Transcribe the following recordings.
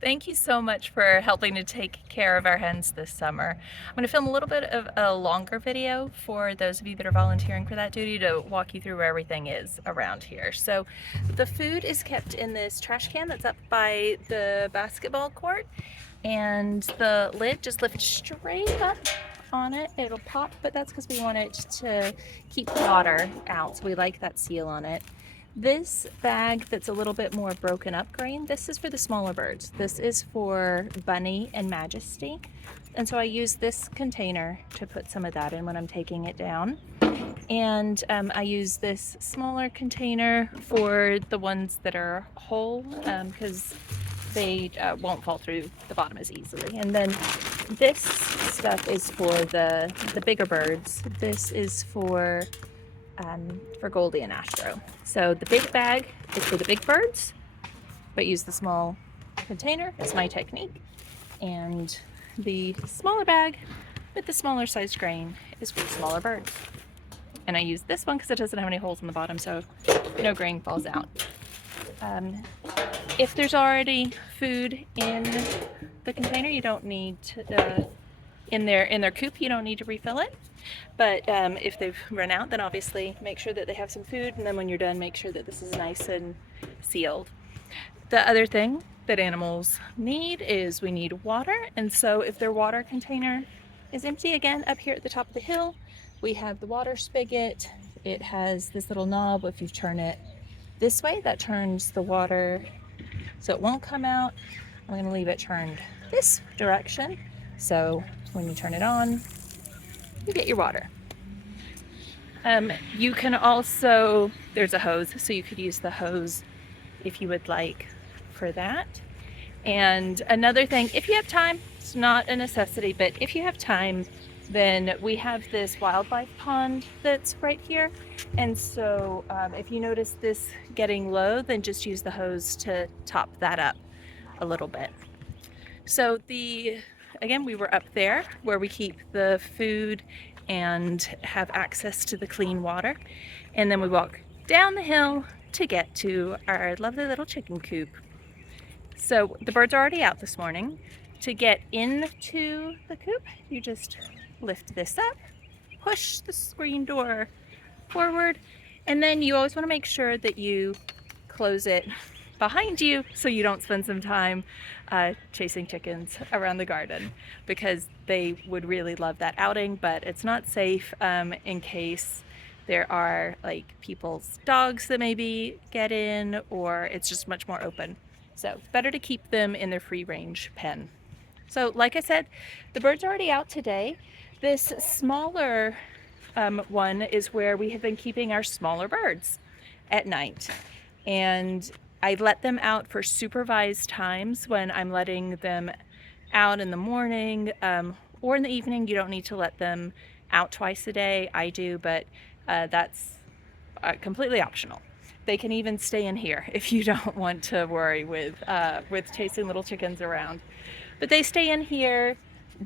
Thank you so much for helping to take care of our hens this summer. I'm going to film a little bit of a longer video for those of you that are volunteering for that duty to walk you through where everything is around here. So the food is kept in this trash can that's up by the basketball court, and the lid just lifts straight up on it. It'll pop, but that's because we want it to keep water out, so we like that seal on it. This bag that's a little bit more broken up grain, this is for the smaller birds. This is for Bunny and Majesty. And so I use this container to put some of that in when I'm taking it down. And I use this smaller container for the ones that are whole, because they won't fall through the bottom as easily. And then this stuff is for the bigger birds. This is for Goldie and Astro. So the big bag is for the big birds, but use the small container. It's my technique. And the smaller bag with the smaller sized grain is for the smaller birds. And I use this one because it doesn't have any holes in the bottom, so no grain falls out. If there's already food in the container, you don't need to, in their coop, you don't need to refill it. But if they've run out, then obviously make sure that they have some food, and then when you're done, make sure that this is nice and sealed. The other thing that animals need is we need water, and so if their water container is empty, again, up here at the top of the hill, we have the water spigot. It has this little knob. If you turn it this way, that turns the water so it won't come out. I'm going to leave it turned this direction, so when you turn it on, you get your water. You can also, there's a hose, so you could use the hose if you would like for that. And another thing, if you have time, it's not a necessity, but if you have time, then we have this wildlife pond that's right here. And so if you notice this getting low, then just use the hose to top that up a little bit. So again, we were up there where we keep the food and have access to the clean water. And then we walk down the hill to get to our lovely little chicken coop. So the birds are already out this morning. To get into the coop, you just lift this up, push the screen door forward, and then you always want to make sure that you close it behind you so you don't spend some time chasing chickens around the garden, because they would really love that outing, but it's not safe in case there are like people's dogs that maybe get in, or it's just much more open. So it's better to keep them in their free range pen. So like I said, the birds are already out today. This smaller one is where we have been keeping our smaller birds at night. And I let them out for supervised times when I'm letting them out in the morning or in the evening. You don't need to let them out twice a day. I do, but that's completely optional. They can even stay in here if you don't want to worry with chasing little chickens around. But they stay in here.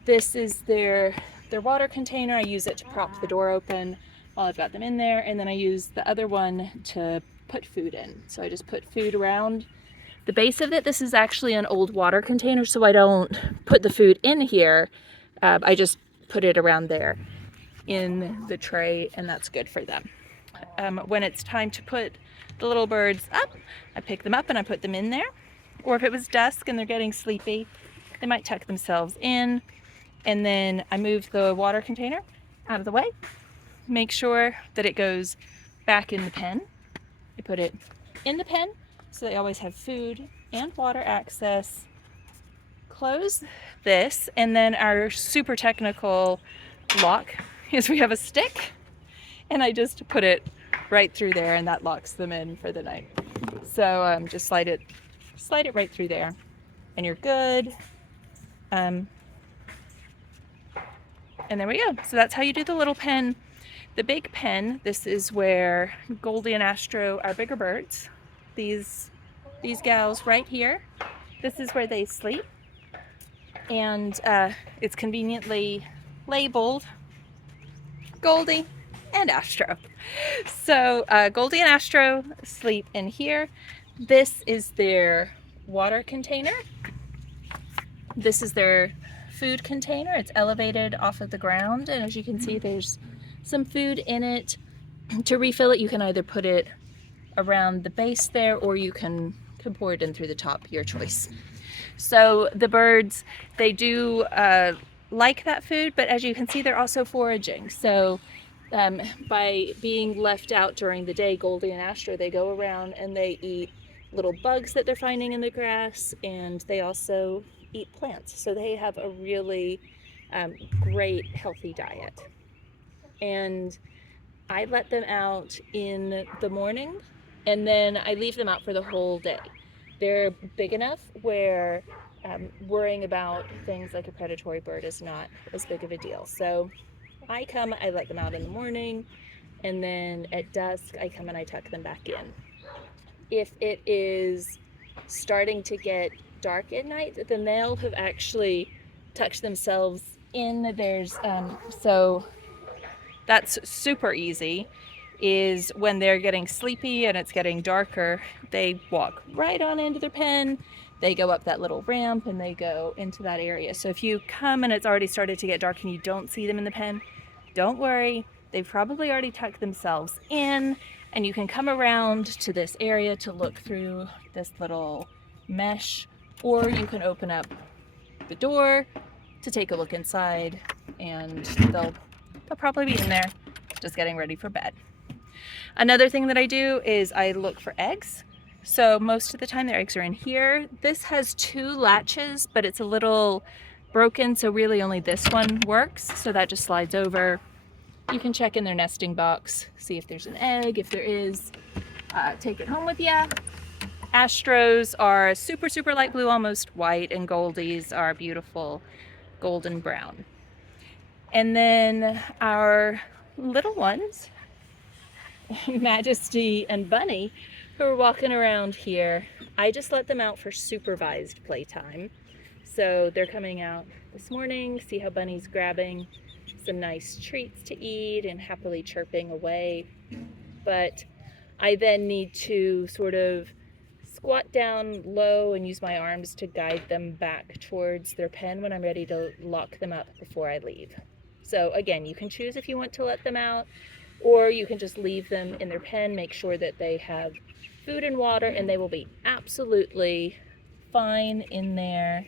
This is their water container. I use it to prop the door open while I've got them in there, and then I use the other one to put food in. So I just put food around the base of it. This is actually an old water container, so I don't put the food in here. I just put it around there in the tray, and that's good for them. When it's time to put the little birds up, I pick them up and I put them in there. Or if it was dusk and they're getting sleepy, they might tuck themselves in, and then I move the water container out of the way, make sure that it goes back in the pen. I put it in the pen so they always have food and water access. Close this, and then our super technical lock is we have a stick, and I just put it right through there, and that locks them in for the night. So just slide it right through there, and you're good. And there we go. So that's how you do the little pen. The big pen, this is where Goldie and Astro, our bigger birds, these gals right here, this is where they sleep. And it's conveniently labeled Goldie and Astro. So Goldie and Astro sleep in here. This is their water container. This is their food container. It's elevated off of the ground, and as you can see, there's some food in it. To refill it, you can either put it around the base there, or you can pour it in through the top, your choice. So the birds, they do like that food, but as you can see, they're also foraging. So by being left out during the day, Goldie and Astro, they go around and they eat little bugs that they're finding in the grass, and they also eat plants. So they have a really great, healthy diet. And I let them out in the morning, and then I leave them out for the whole day. They're big enough where worrying about things like a predatory bird is not as big of a deal. So I let them out in the morning, and then at dusk I come and I tuck them back in. If it is starting to get dark at night, the male have actually tucked themselves in. So that's super easy, is when they're getting sleepy and it's getting darker, they walk right on into their pen. They go up that little ramp and they go into that area. So if you come and it's already started to get dark and you don't see them in the pen, don't worry. They've probably already tucked themselves in, and you can come around to this area to look through this little mesh, or you can open up the door to take a look inside, and they'll probably be in there just getting ready for bed. Another thing that I do is I look for eggs. So most of the time their eggs are in here. This has 2 latches, but it's a little broken, so really only this one works. So that just slides over. You can check in their nesting box, see if there's an egg. If there is, take it home with you. Astros are super, super light blue, almost white, and Goldies are beautiful golden brown. And then our little ones, Majesty and Bunny, who are walking around here, I just let them out for supervised playtime. So they're coming out this morning, see how Bunny's grabbing some nice treats to eat and happily chirping away. But I then need to sort of squat down low and use my arms to guide them back towards their pen when I'm ready to lock them up before I leave. So again, you can choose if you want to let them out, or you can just leave them in their pen, make sure that they have food and water, and they will be absolutely fine in there.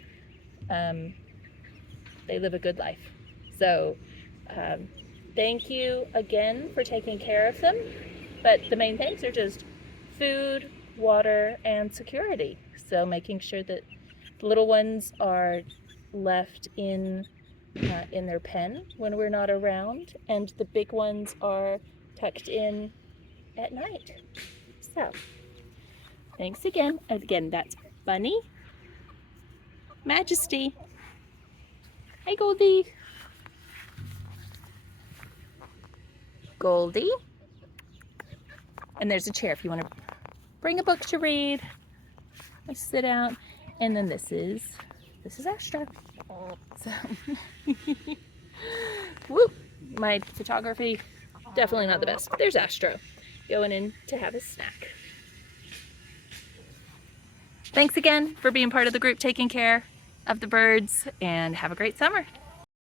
They live a good life. So thank you again for taking care of them. But the main things are just food, water, and security. So making sure that the little ones are left in their pen when we're not around, and the big ones are tucked in at night. So thanks again. Again, that's Bunny, Majesty. Hi, Goldie. Goldie. And there's a chair if you want to bring a book to read. I sit out. And then this is Astro. So whoop, my photography definitely not the best. There's Astro going in to have his snack. Thanks again for being part of the group taking care of the birds, and have a great summer.